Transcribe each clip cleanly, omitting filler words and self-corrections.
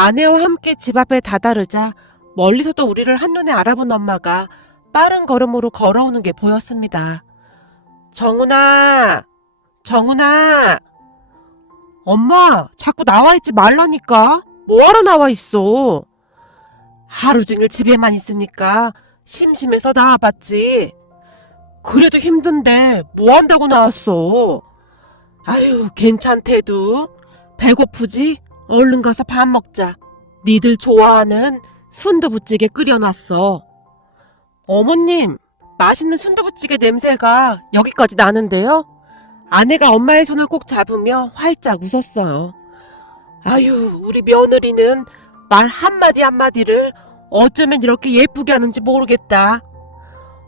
아내와 함께 집 앞에 다다르자 멀리서도 우리를 한눈에 알아본 엄마가 빠른 걸음으로 걸어오는 게 보였습니다. 정훈아! 정훈아! 엄마, 자꾸 나와있지 말라니까. 뭐하러 나와있어? 하루 종일 집에만 있으니까 심심해서 나와봤지. 그래도 힘든데 뭐한다고 나왔어? 아유, 괜찮대도. 배고프지? 얼른 가서 밥 먹자. 니들 좋아하는 순두부찌개 끓여놨어. 어머님, 맛있는 순두부찌개 냄새가 여기까지 나는데요? 아내가 엄마의 손을 꼭 잡으며 활짝 웃었어요. 아유, 우리 며느리는 말 한마디 한마디를 어쩌면 이렇게 예쁘게 하는지 모르겠다.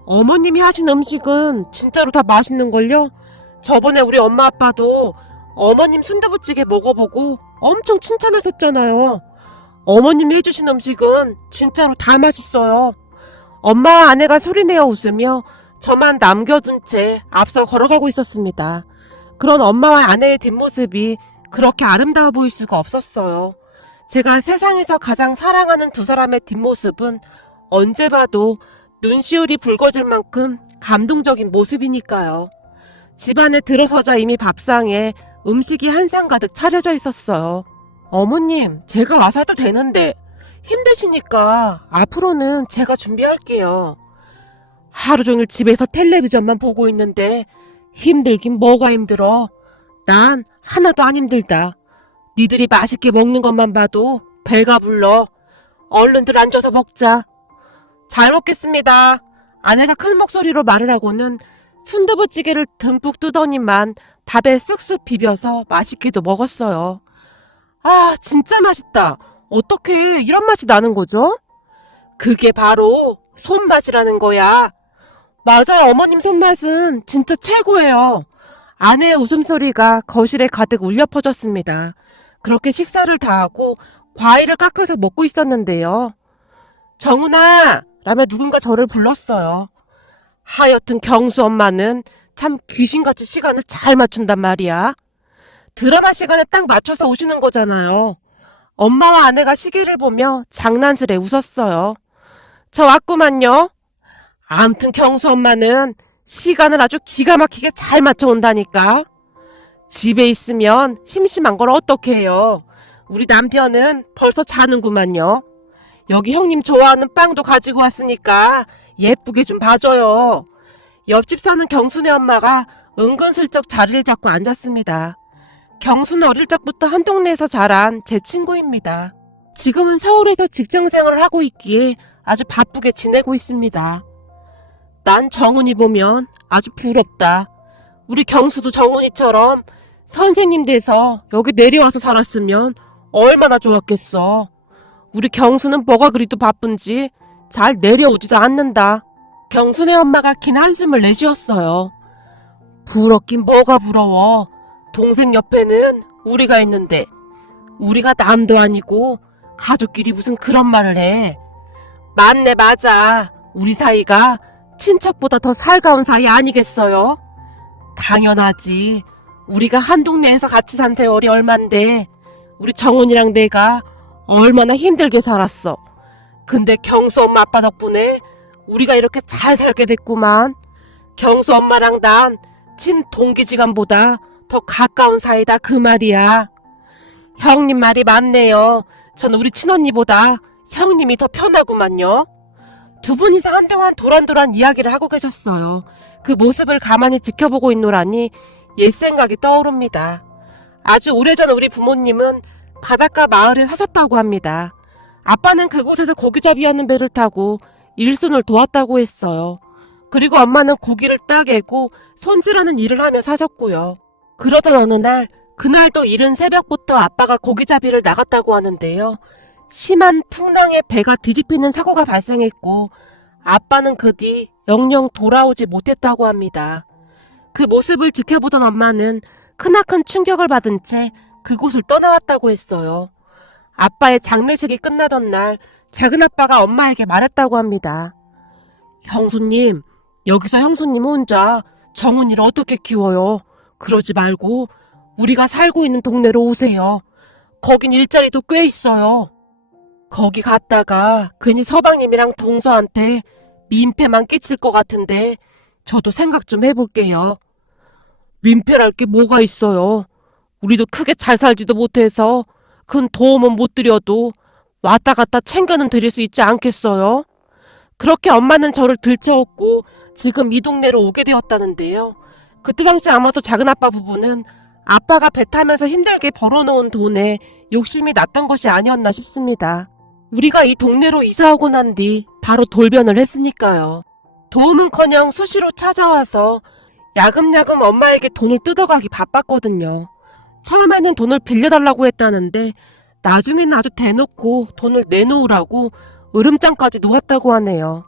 어머님이 하신 음식은 진짜로 다 맛있는걸요? 저번에 우리 엄마 아빠도 어머님 순두부찌개 먹어보고 엄청 칭찬했었잖아요. 어머님이 해주신 음식은 진짜로 다 맛있어요. 엄마와 아내가 소리내어 웃으며 저만 남겨둔 채 앞서 걸어가고 있었습니다. 그런 엄마와 아내의 뒷모습이 그렇게 아름다워 보일 수가 없었어요. 제가 세상에서 가장 사랑하는 두 사람의 뒷모습은 언제 봐도 눈시울이 붉어질 만큼 감동적인 모습이니까요. 집안에 들어서자 이미 밥상에 음식이 한 상 가득 차려져 있었어요. 어머님, 제가 와서 해도 되는데 힘드시니까 앞으로는 제가 준비할게요. 하루 종일 집에서 텔레비전만 보고 있는데 힘들긴 뭐가 힘들어. 난 하나도 안 힘들다. 니들이 맛있게 먹는 것만 봐도 배가 불러. 얼른들 앉아서 먹자. 잘 먹겠습니다. 아내가 큰 목소리로 말을 하고는 순두부찌개를 듬뿍 뜨더니만 밥에 쓱쓱 비벼서 맛있게도 먹었어요. 아, 진짜 맛있다. 어떻게 이런 맛이 나는 거죠? 그게 바로 손맛이라는 거야. 맞아요, 어머님 손맛은 진짜 최고예요. 아내의 웃음소리가 거실에 가득 울려 퍼졌습니다. 그렇게 식사를 다 하고 과일을 깎아서 먹고 있었는데요. 정훈아! 라며 누군가 저를 불렀어요. 하여튼 경수 엄마는 참 귀신같이 시간을 잘 맞춘단 말이야. 드라마 시간에 딱 맞춰서 오시는 거잖아요. 엄마와 아내가 시계를 보며 장난스레 웃었어요. 저 왔구만요. 암튼 경수 엄마는 시간을 아주 기가 막히게 잘 맞춰온다니까. 집에 있으면 심심한 걸 어떻게 해요. 우리 남편은 벌써 자는구만요. 여기 형님 좋아하는 빵도 가지고 왔으니까 예쁘게 좀 봐줘요. 옆집 사는 경순의 엄마가 은근슬쩍 자리를 잡고 앉았습니다. 경수는 어릴 적부터 한 동네에서 자란 제 친구입니다. 지금은 서울에서 직장생활을 하고 있기에 아주 바쁘게 지내고 있습니다. 난 정훈이 보면 아주 부럽다. 우리 경수도 정훈이처럼 선생님 돼서 여기 내려와서 살았으면 얼마나 좋았겠어. 우리 경수는 뭐가 그리도 바쁜지 잘 내려오지도 않는다. 경순의 엄마가 긴 한숨을 내쉬었어요. 부럽긴 뭐가 부러워. 동생 옆에는 우리가 있는데 우리가 남도 아니고 가족끼리 무슨 그런 말을 해. 맞네, 맞아. 우리 사이가 친척보다 더 살가운 사이 아니겠어요? 당연하지. 우리가 한 동네에서 같이 산 세월이 얼만데 우리 정훈이랑 내가 얼마나 힘들게 살았어. 근데 경수 엄마 아빠 덕분에 우리가 이렇게 잘 살게 됐구만. 경수 엄마랑 난 친동기지간보다 더 가까운 사이다 그 말이야. 형님 말이 맞네요. 전 우리 친언니보다 형님이 더 편하구만요. 두 분이서 한동안 도란도란 이야기를 하고 계셨어요. 그 모습을 가만히 지켜보고 있노라니 옛 생각이 떠오릅니다. 아주 오래전 우리 부모님은 바닷가 마을에 사셨다고 합니다. 아빠는 그곳에서 고기잡이 하는 배를 타고 일손을 도왔다고 했어요. 그리고 엄마는 고기를 따개고 손질하는 일을 하며 사셨고요. 그러던 어느 날, 그날도 이른 새벽부터 아빠가 고기잡이를 나갔다고 하는데요. 심한 풍랑에 배가 뒤집히는 사고가 발생했고 아빠는 그 뒤 영영 돌아오지 못했다고 합니다. 그 모습을 지켜보던 엄마는 크나큰 충격을 받은 채 그곳을 떠나왔다고 했어요. 아빠의 장례식이 끝나던 날 작은아빠가 엄마에게 말했다고 합니다. 형수님, 여기서 형수님 혼자 정훈이를 어떻게 키워요? 그러지 말고 우리가 살고 있는 동네로 오세요. 거긴 일자리도 꽤 있어요. 거기 갔다가 괜히 서방님이랑 동서한테 민폐만 끼칠 것 같은데 저도 생각 좀 해볼게요. 민폐랄 게 뭐가 있어요. 우리도 크게 잘 살지도 못해서 큰 도움은 못 드려도 왔다 갔다 챙겨는 드릴 수 있지 않겠어요? 그렇게 엄마는 저를 들쳐왔고 지금 이 동네로 오게 되었다는데요. 그때 당시 아마도 작은아빠 부부는 아빠가 배 타면서 힘들게 벌어놓은 돈에 욕심이 났던 것이 아니었나 싶습니다. 우리가 이 동네로 이사오고 난 뒤 바로 돌변을 했으니까요. 도움은커녕 수시로 찾아와서 야금야금 엄마에게 돈을 뜯어가기 바빴거든요. 처음에는 돈을 빌려달라고 했다는데 나중에는 아주 대놓고 돈을 내놓으라고 으름장까지 놓았다고 하네요.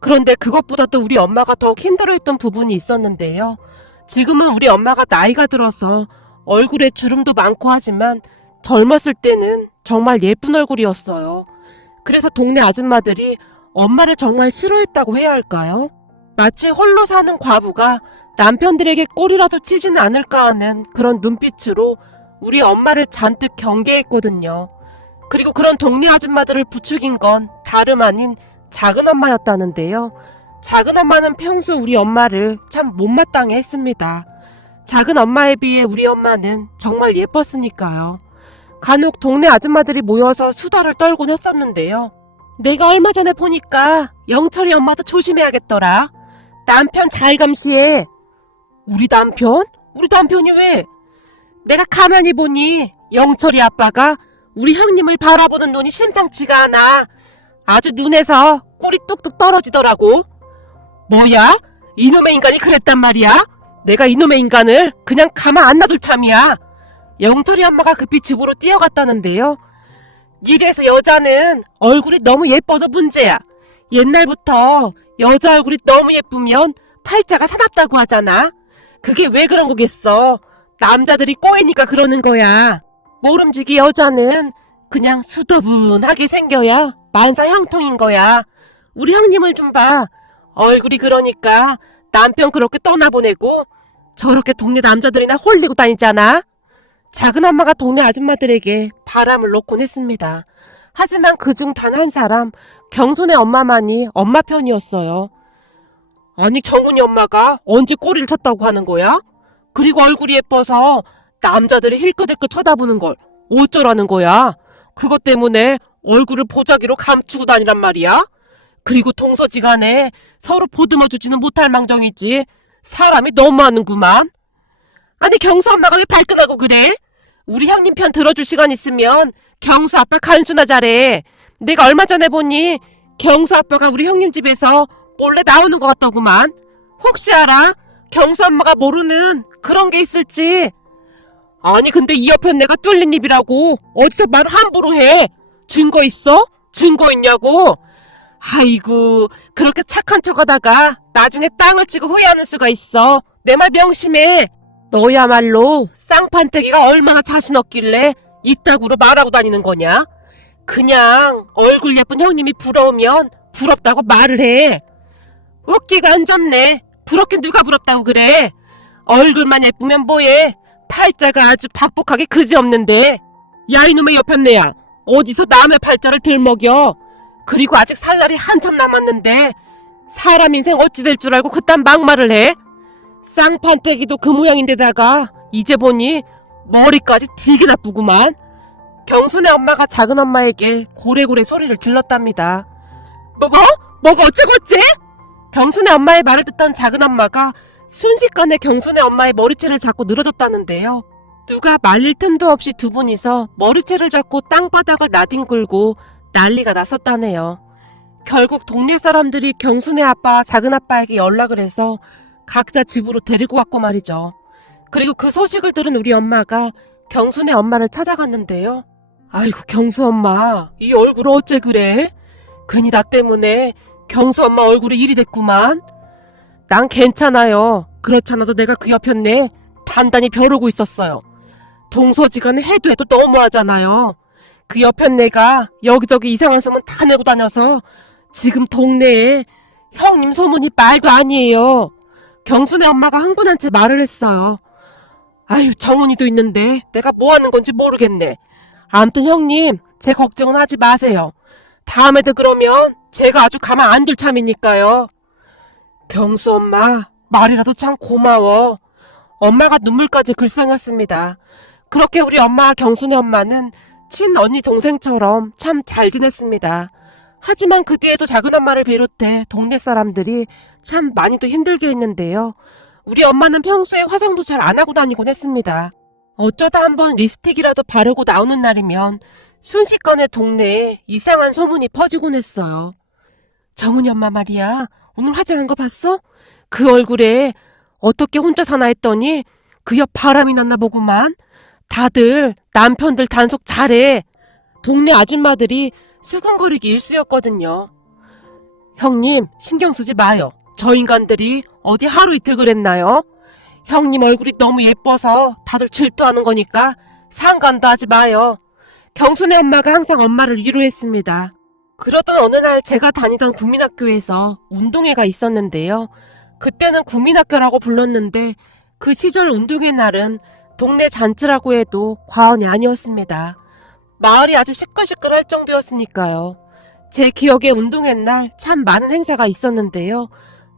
그런데 그것보다도 우리 엄마가 더욱 힘들어했던 부분이 있었는데요. 지금은 우리 엄마가 나이가 들어서 얼굴에 주름도 많고 하지만 젊었을 때는 정말 예쁜 얼굴이었어요. 그래서 동네 아줌마들이 엄마를 정말 싫어했다고 해야 할까요? 마치 홀로 사는 과부가 남편들에게 꼴이라도 치지는 않을까 하는 그런 눈빛으로 우리 엄마를 잔뜩 경계했거든요. 그리고 그런 동네 아줌마들을 부추긴 건 다름 아닌 작은엄마였다는데요. 작은엄마는 평소 우리 엄마를 참 못마땅해 했습니다. 작은엄마에 비해 우리 엄마는 정말 예뻤으니까요. 간혹 동네 아줌마들이 모여서 수다를 떨곤 했었는데요. 내가 얼마 전에 보니까 영철이 엄마도 조심해야겠더라. 남편 잘 감시해. 우리 남편? 우리 남편이 왜? 내가 가만히 보니 영철이 아빠가 우리 형님을 바라보는 눈이 심상치가 않아. 아주 눈에서 꿀이 뚝뚝 떨어지더라고. 뭐야? 이놈의 인간이 그랬단 말이야? 내가 이놈의 인간을 그냥 가만 안 놔둘 참이야. 영철이 엄마가 급히 집으로 뛰어갔다는데요. 이래서 여자는 얼굴이 너무 예뻐도 문제야. 옛날부터 여자 얼굴이 너무 예쁘면 팔자가 사납다고 하잖아. 그게 왜 그런 거겠어. 남자들이 꼬이니까 그러는 거야. 모름지기 여자는 그냥 수더분하게 생겨야 만사 형통인 거야. 우리 형님을 좀 봐. 얼굴이 그러니까 남편 그렇게 떠나보내고 저렇게 동네 남자들이나 홀리고 다니잖아. 작은엄마가 동네 아줌마들에게 바람을 놓곤 했습니다. 하지만 그중 단 한 사람, 경순의 엄마만이 엄마 편이었어요. 아니 정훈이 엄마가 언제 꼬리를 쳤다고 하는 거야? 그리고 얼굴이 예뻐서 남자들이 힐끗힐끗 쳐다보는 걸 어쩌라는 거야? 그것 때문에 얼굴을 보자기로 감추고 다니란 말이야? 그리고 동서지간에 서로 보듬어주지는 못할 망정이지. 사람이 너무하는구만. 아니 경수 엄마가 왜 발끈하고 그래? 우리 형님 편 들어줄 시간 있으면 경수 아빠 간수나 잘해. 내가 얼마 전에 보니 경수 아빠가 우리 형님 집에서 몰래 나오는 것 같더구만. 혹시 알아? 경수 엄마가 모르는 그런 게 있을지. 아니 근데 이 옆엔 내가 뚫린 입이라고 어디서 말 함부로 해. 증거 있어? 증거 있냐고. 아이고 그렇게 착한 척하다가 나중에 땅을 치고 후회하는 수가 있어. 내 말 명심해. 너야말로 쌍판태기가 얼마나 자신 없길래 이따구로 말하고 다니는 거냐? 그냥 얼굴 예쁜 형님이 부러우면 부럽다고 말을 해. 웃기가 안 잡네. 부럽게 누가 부럽다고 그래. 얼굴만 예쁘면 뭐해. 팔자가 아주 박복하게 그지없는데. 야 이놈의 여편네야. 어디서 남의 팔자를 들먹여. 그리고 아직 살 날이 한참 남았는데 사람 인생 어찌 될 줄 알고 그딴 막말을 해? 쌍판떼기도 그 모양인데다가 이제 보니 머리까지 되게 나쁘구만. 경순의 엄마가 작은엄마에게 고래고래 소리를 질렀답니다. 뭐가 어쩌고 어째? 경순의 엄마의 말을 듣던 작은엄마가 순식간에 경순의 엄마의 머리채를 잡고 늘어졌다는데요. 누가 말릴 틈도 없이 두 분이서 머리채를 잡고 땅바닥을 나뒹굴고 난리가 났었다네요. 결국 동네 사람들이 경순의 아빠와 작은아빠에게 연락을 해서 각자 집으로 데리고 왔고 말이죠. 그리고 그 소식을 들은 우리 엄마가 경순의 엄마를 찾아갔는데요. 아이고 경수 엄마, 이 얼굴 어째 그래? 괜히 나 때문에 경수 엄마 얼굴이 일이 됐구만. 난 괜찮아요. 그렇잖아도 내가 그 옆편네 단단히 벼르고 있었어요. 동서지간에 해도 너무하잖아요. 그 옆편네가 여기저기 이상한 소문 다 내고 다녀서 지금 동네에 형님 소문이 말도 아니에요. 경순의 엄마가 흥분한 채 말을 했어요. 아유 정훈이도 있는데 내가 뭐 하는 건지 모르겠네. 암튼 형님 제 걱정은 하지 마세요. 다음에도 그러면 제가 아주 가만 안 둘 참이니까요. 경수 엄마, 말이라도 참 고마워. 엄마가 눈물까지 글썽였습니다. 그렇게 우리 엄마와 경순의 엄마는 친언니 동생처럼 참 잘 지냈습니다. 하지만 그 뒤에도 작은 엄마를 비롯해 동네 사람들이 참 많이도 힘들게 했는데요. 우리 엄마는 평소에 화장도 잘 안 하고 다니곤 했습니다. 어쩌다 한번 립스틱이라도 바르고 나오는 날이면 순식간에 동네에 이상한 소문이 퍼지곤 했어요. 정은이 엄마 말이야, 오늘 화장한 거 봤어? 그 얼굴에 어떻게 혼자 사나 했더니 그 옆 바람이 났나 보구만. 다들 남편들 단속 잘해. 동네 아줌마들이 수근거리기 일쑤였거든요. 형님, 신경 쓰지 마요. 저 인간들이 어디 하루 이틀 그랬나요? 형님 얼굴이 너무 예뻐서 다들 질투하는 거니까 상관도 하지 마요. 경순의 엄마가 항상 엄마를 위로했습니다. 그러던 어느 날 제가 다니던 국민학교에서 운동회가 있었는데요. 그때는 국민학교라고 불렀는데 그 시절 운동회 날은 동네 잔치라고 해도 과언이 아니었습니다. 마을이 아주 시끌시끌할 정도였으니까요. 제 기억에 운동회 날 참 많은 행사가 있었는데요.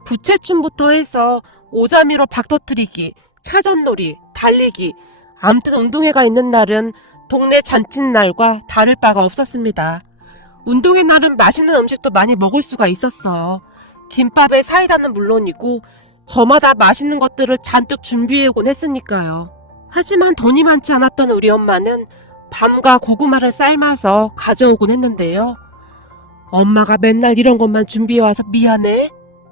부채춤부터 해서 오자미로 박 터트리기, 차전놀이, 달리기, 암튼 운동회가 있는 날은 동네 잔칫날과 다를 바가 없었습니다. 운동회 날은 맛있는 음식도 많이 먹을 수가 있었어요. 김밥에 사이다는 물론이고 저마다 맛있는 것들을 잔뜩 준비해오곤 했으니까요. 하지만 돈이 많지 않았던 우리 엄마는 밤과 고구마를 삶아서 가져오곤 했는데요. 엄마가 맨날 이런 것만 준비해와서 미안해.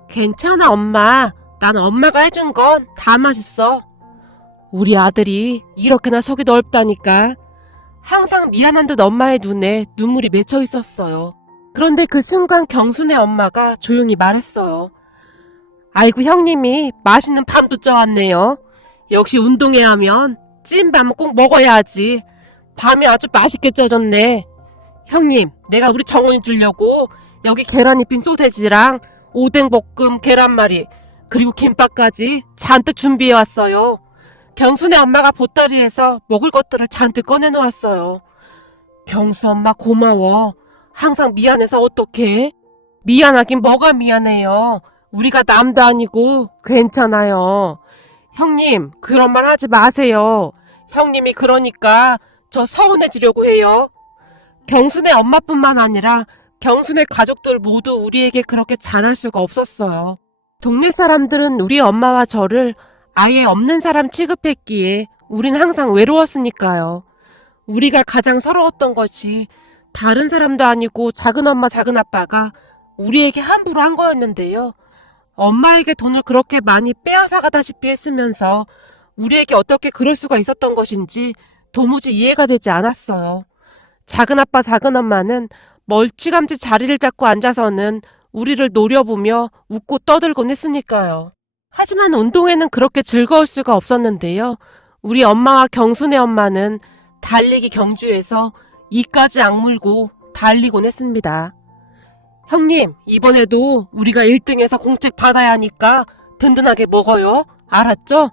괜찮아 엄마. 난 엄마가 해준 건 다 맛있어. 우리 아들이 이렇게나 속이 넓다니까. 항상 미안한 듯 엄마의 눈에 눈물이 맺혀 있었어요. 그런데 그 순간 경순의 엄마가 조용히 말했어요. 아이고 형님이 맛있는 밤도 쪄왔네요. 역시 운동회 하면 찐밤은 꼭 먹어야 하지. 밤이 아주 맛있게 쪄졌네. 형님, 내가 우리 정원이 주려고 여기 계란 입힌 소세지랑 오뎅볶음 계란말이 그리고 김밥까지 잔뜩 준비해왔어요. 경순의 엄마가 보따리에서 먹을 것들을 잔뜩 꺼내놓았어요. 경수 엄마 고마워. 항상 미안해서 어떡해? 미안하긴 뭐가 미안해요. 우리가 남도 아니고 괜찮아요. 형님, 그런 말 하지 마세요. 형님이 그러니까 저 서운해지려고 해요. 경순의 엄마뿐만 아니라 경순의 가족들 모두 우리에게 그렇게 잘할 수가 없었어요. 동네 사람들은 우리 엄마와 저를 아예 없는 사람 취급했기에 우린 항상 외로웠으니까요. 우리가 가장 서러웠던 것이 다른 사람도 아니고 작은엄마 작은아빠가 우리에게 함부로 한 거였는데요. 엄마에게 돈을 그렇게 많이 빼앗아가다시피 했으면서 우리에게 어떻게 그럴 수가 있었던 것인지 도무지 이해가 되지 않았어요. 작은아빠 작은엄마는 멀찌감치 자리를 잡고 앉아서는 우리를 노려보며 웃고 떠들곤 했으니까요. 하지만 운동회는 그렇게 즐거울 수가 없었는데요. 우리 엄마와 경순의 엄마는 달리기 경주에서 이까지 악물고 달리곤 했습니다. 형님, 이번에도 우리가 1등해서 공책 받아야 하니까 든든하게 먹어요. 알았죠?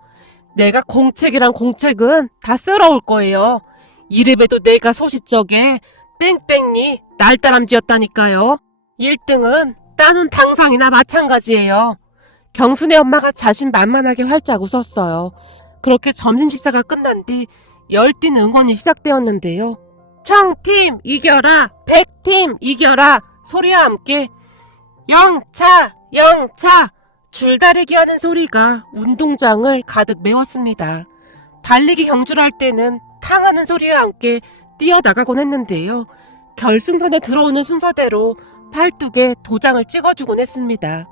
내가 공책이랑 공책은 다 쓸어올 거예요. 이래봬도 내가 소시적에 땡땡이 날다람쥐였다니까요. 1등은 따놓은 당상이나 마찬가지예요. 경순의 엄마가 자신만만하게 활짝 웃었어요. 그렇게 점심 식사가 끝난 뒤 열띤 응원이 시작되었는데요. 청팀 이겨라, 백팀 이겨라 소리와 함께 영차 영차 줄다리기 하는 소리가 운동장을 가득 메웠습니다. 달리기 경주를 할 때는 탕하는 소리와 함께 뛰어나가곤 했는데요. 결승선에 들어오는 순서대로 팔뚝에 도장을 찍어주곤 했습니다.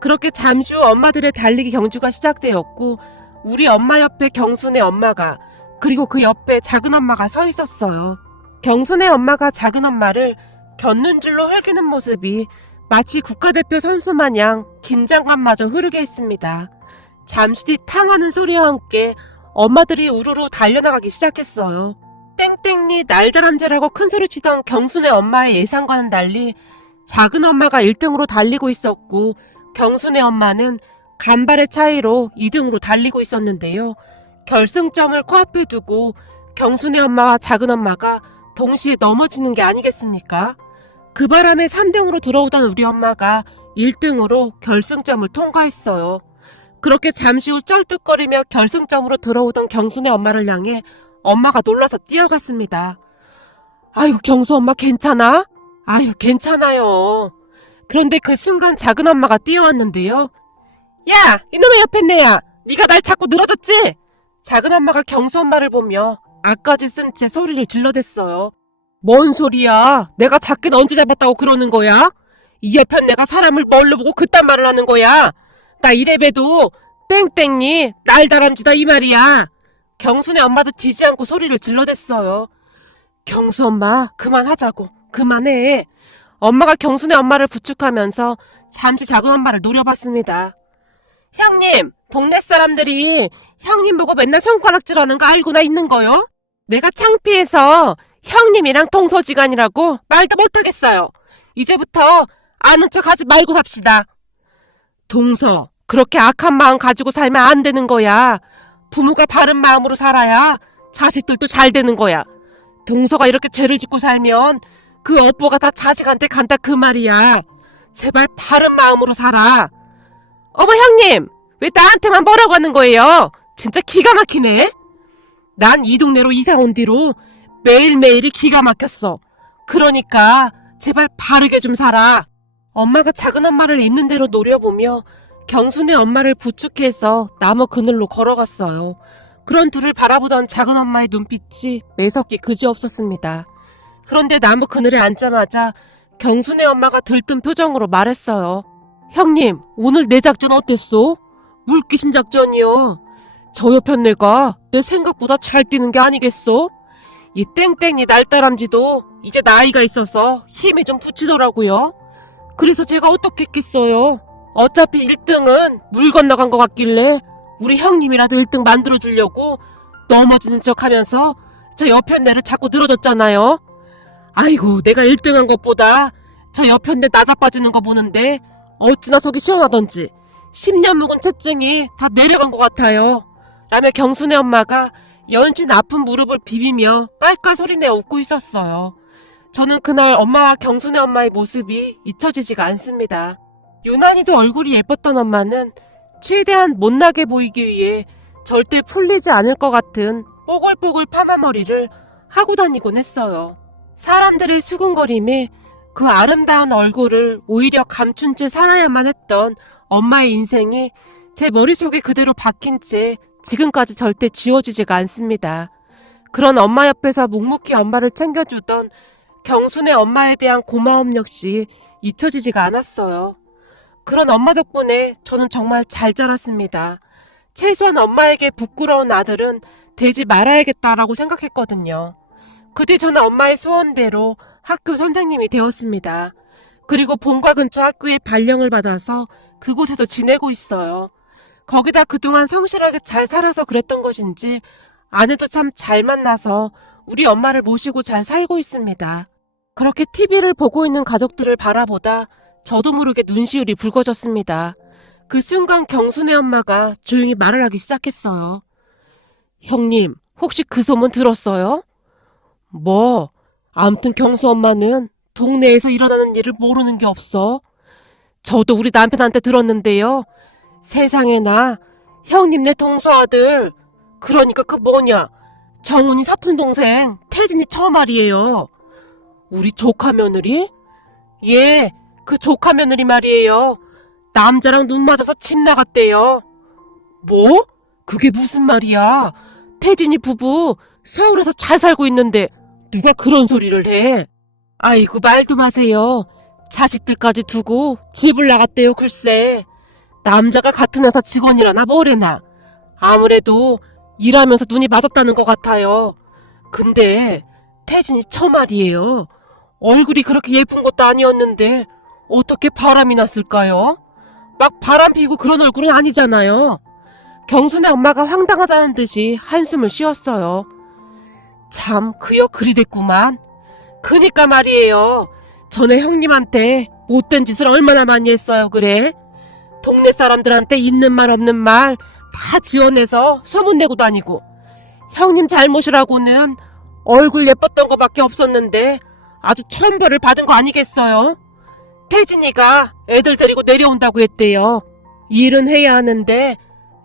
그렇게 잠시 후 엄마들의 달리기 경주가 시작되었고 우리 엄마 옆에 경순의 엄마가 그리고 그 옆에 작은엄마가 서 있었어요. 경순의 엄마가 작은엄마를 곁눈질로 흘기는 모습이 마치 국가대표 선수 마냥 긴장감마저 흐르게 했습니다. 잠시 뒤 탕하는 소리와 함께 엄마들이 우르르 달려나가기 시작했어요. 땡땡니 날다람쥐라고 큰소리치던 경순의 엄마의 예상과는 달리 작은 엄마가 1등으로 달리고 있었고 경순의 엄마는 간발의 차이로 2등으로 달리고 있었는데요. 결승점을 코앞에 두고 경순의 엄마와 작은 엄마가 동시에 넘어지는 게 아니겠습니까? 그 바람에 3등으로 들어오던 우리 엄마가 1등으로 결승점을 통과했어요. 그렇게 잠시 후 쩔뚝거리며 결승점으로 들어오던 경순의 엄마를 향해 엄마가 놀라서 뛰어갔습니다. 아유, 경수 엄마 괜찮아? 아유, 괜찮아요. 그런데 그 순간 작은 엄마가 뛰어왔는데요. 야, 이놈의 옆에 내야, 네가 날 자꾸 늘어졌지? 작은 엄마가 경수 엄마를 보며 악까지 쓴 채 소리를 질러댔어요. 뭔 소리야? 내가 작긴 언제 잡았다고 그러는 거야? 이 옆에 내가 사람을 뭘로 보고 그딴 말을 하는 거야? 나 이래봬도 땡땡이 날다람쥐다 이 말이야. 경순의 엄마도 지지 않고 소리를 질러댔어요. 경수 엄마, 그만하자고. 그만해. 엄마가 경순의 엄마를 부축하면서 잠시 작은 엄마를 노려봤습니다. 형님, 동네 사람들이 형님 보고 맨날 손가락질하는 거 알고나 있는 거요? 내가 창피해서 형님이랑 동서지간이라고 말도 못하겠어요. 이제부터 아는 척 하지 말고 삽시다. 동서, 그렇게 악한 마음 가지고 살면 안 되는 거야. 부모가 바른 마음으로 살아야 자식들도 잘 되는 거야. 동서가 이렇게 죄를 짓고 살면 그 업보가 다 자식한테 간다 그 말이야. 제발 바른 마음으로 살아. 어머 형님, 왜 나한테만 뭐라고 하는 거예요? 진짜 기가 막히네. 난 이 동네로 이사 온 뒤로 매일매일이 기가 막혔어. 그러니까 제발 바르게 좀 살아. 엄마가 작은 엄마를 있는 대로 노려보며 경순의 엄마를 부축해서 나무 그늘로 걸어갔어요. 그런 둘을 바라보던 작은 엄마의 눈빛이 매섭기 그지없었습니다. 그런데 나무 그늘에 앉자마자 경순의 엄마가 들뜬 표정으로 말했어요. 형님, 오늘 내 작전 어땠소? 물귀신 작전이요. 저 옆엔 내가 내 생각보다 잘 뛰는 게 아니겠소? 이 땡땡이 날다람쥐도 이제 나이가 있어서 힘이 좀 붙이더라고요. 그래서 제가 어떻게 했겠어요? 어차피 1등은 물 건너간 것 같길래 우리 형님이라도 1등 만들어주려고 넘어지는 척 하면서 저 옆에 내를 자꾸 늘어졌잖아요. 아이고, 내가 1등한 것보다 저 옆에 내 나자빠지는 거 보는데 어찌나 속이 시원하던지 10년 묵은 채증이 다 내려간 것 같아요. 라며 경순의 엄마가 연신 아픈 무릎을 비비며 깔깔 소리내어 웃고 있었어요. 저는 그날 엄마와 경순의 엄마의 모습이 잊혀지지가 않습니다. 유난히도 얼굴이 예뻤던 엄마는 최대한 못나게 보이기 위해 절대 풀리지 않을 것 같은 뽀글뽀글 파마머리를 하고 다니곤 했어요. 사람들의 수군거림에 그 아름다운 얼굴을 오히려 감춘 채 살아야만 했던 엄마의 인생이 제 머릿속에 그대로 박힌 채 지금까지 절대 지워지지가 않습니다. 그런 엄마 옆에서 묵묵히 엄마를 챙겨주던 경순의 엄마에 대한 고마움 역시 잊혀지지가 않았어요. 그런 엄마 덕분에 저는 정말 잘 자랐습니다. 최소한 엄마에게 부끄러운 아들은 되지 말아야겠다라고 생각했거든요. 그뒤 저는 엄마의 소원대로 학교 선생님이 되었습니다. 그리고 본가 근처 학교에 발령을 받아서 그곳에서 지내고 있어요. 거기다 그동안 성실하게 잘 살아서 그랬던 것인지 아내도 참 잘 만나서 우리 엄마를 모시고 잘 살고 있습니다. 그렇게 TV를 보고 있는 가족들을 바라보다 저도 모르게 눈시울이 붉어졌습니다. 그 순간 경순의 엄마가 조용히 말을 하기 시작했어요. 형님, 혹시 그 소문 들었어요? 뭐, 아무튼 경수 엄마는 동네에서 일어나는 일을 모르는 게 없어. 저도 우리 남편한테 들었는데요. 세상에나 형님네 동서 아들, 그러니까 그 뭐냐, 정훈이 사촌동생 태진이 처음 말이에요. 우리 조카 며느리? 예, 그 조카 며느리 말이에요. 남자랑 눈 맞아서 집 나갔대요. 뭐? 그게 무슨 말이야? 태진이 부부 서울에서 잘 살고 있는데 누가 그런 소리를 해? 아이고, 말도 마세요. 자식들까지 두고 집을 나갔대요, 글쎄. 남자가 같은 회사 직원이라나 뭐래나. 아무래도 일하면서 눈이 맞았다는 것 같아요. 근데 태진이 처말이에요. 얼굴이 그렇게 예쁜 것도 아니었는데 어떻게 바람이 났을까요? 막 바람 피고 그런 얼굴은 아니잖아요. 경순의 엄마가 황당하다는 듯이 한숨을 쉬었어요. 참 그여 그리 됐구만. 그니까 말이에요. 전에 형님한테 못된 짓을 얼마나 많이 했어요, 그래? 동네 사람들한테 있는 말 없는 말 다 지어내서 소문내고 다니고 형님 잘못이라고는 얼굴 예뻤던 거밖에 없었는데 아주 천벌을 받은 거 아니겠어요? 태진이가 애들 데리고 내려온다고 했대요. 일은 해야 하는데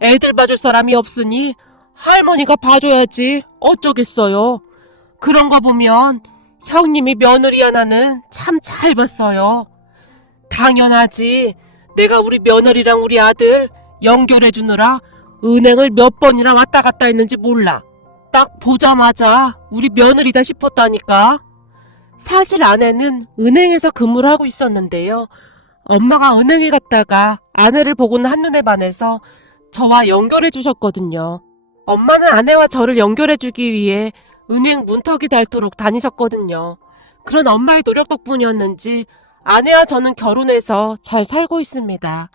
애들 봐줄 사람이 없으니 할머니가 봐줘야지 어쩌겠어요. 그런 거 보면 형님이 며느리 하나는 참 잘 봤어요. 당연하지. 내가 우리 며느리랑 우리 아들 연결해 주느라 은행을 몇 번이나 왔다 갔다 했는지 몰라. 딱 보자마자 우리 며느리다 싶었다니까. 사실 아내는 은행에서 근무를 하고 있었는데요. 엄마가 은행에 갔다가 아내를 보고는 한눈에 반해서 저와 연결해 주셨거든요. 엄마는 아내와 저를 연결해 주기 위해 은행 문턱이 닳도록 다니셨거든요. 그런 엄마의 노력 덕분이었는지 아내와 저는 결혼해서 잘 살고 있습니다.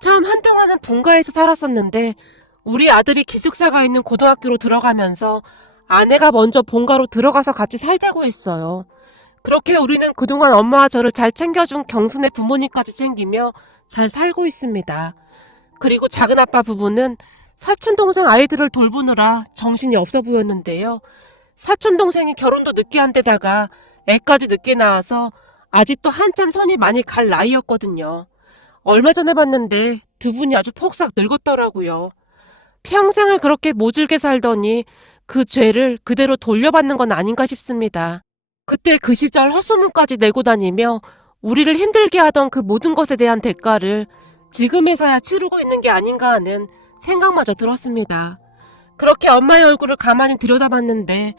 참 한동안은 분가에서 살았었는데 우리 아들이 기숙사가 있는 고등학교로 들어가면서 아내가 먼저 본가로 들어가서 같이 살자고 했어요. 그렇게 우리는 그동안 엄마와 저를 잘 챙겨준 경순의 부모님까지 챙기며 잘 살고 있습니다. 그리고 작은아빠 부부는 사촌동생 아이들을 돌보느라 정신이 없어 보였는데요. 사촌동생이 결혼도 늦게 한 데다가 애까지 늦게 낳아서 아직도 한참 손이 많이 갈 나이였거든요. 얼마 전에 봤는데 두 분이 아주 폭삭 늙었더라고요. 평생을 그렇게 모질게 살더니 그 죄를 그대로 돌려받는 건 아닌가 싶습니다. 그때 그 시절 헛소문까지 내고 다니며 우리를 힘들게 하던 그 모든 것에 대한 대가를 지금에서야 치르고 있는 게 아닌가 하는 생각마저 들었습니다. 그렇게 엄마의 얼굴을 가만히 들여다봤는데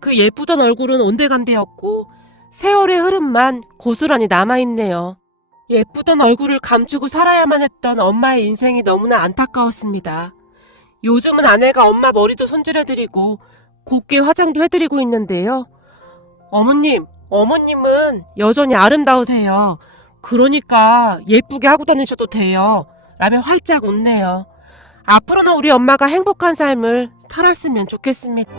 그 예쁘던 얼굴은 온데간데였고 세월의 흐름만 고스란히 남아있네요. 예쁘던 얼굴을 감추고 살아야만 했던 엄마의 인생이 너무나 안타까웠습니다. 요즘은 아내가 엄마 머리도 손질해드리고 곱게 화장도 해드리고 있는데요. 어머님은 여전히 아름다우세요. 그러니까 예쁘게 하고 다니셔도 돼요. 라며 활짝 웃네요. 앞으로는 우리 엄마가 행복한 삶을 살았으면 좋겠습니다.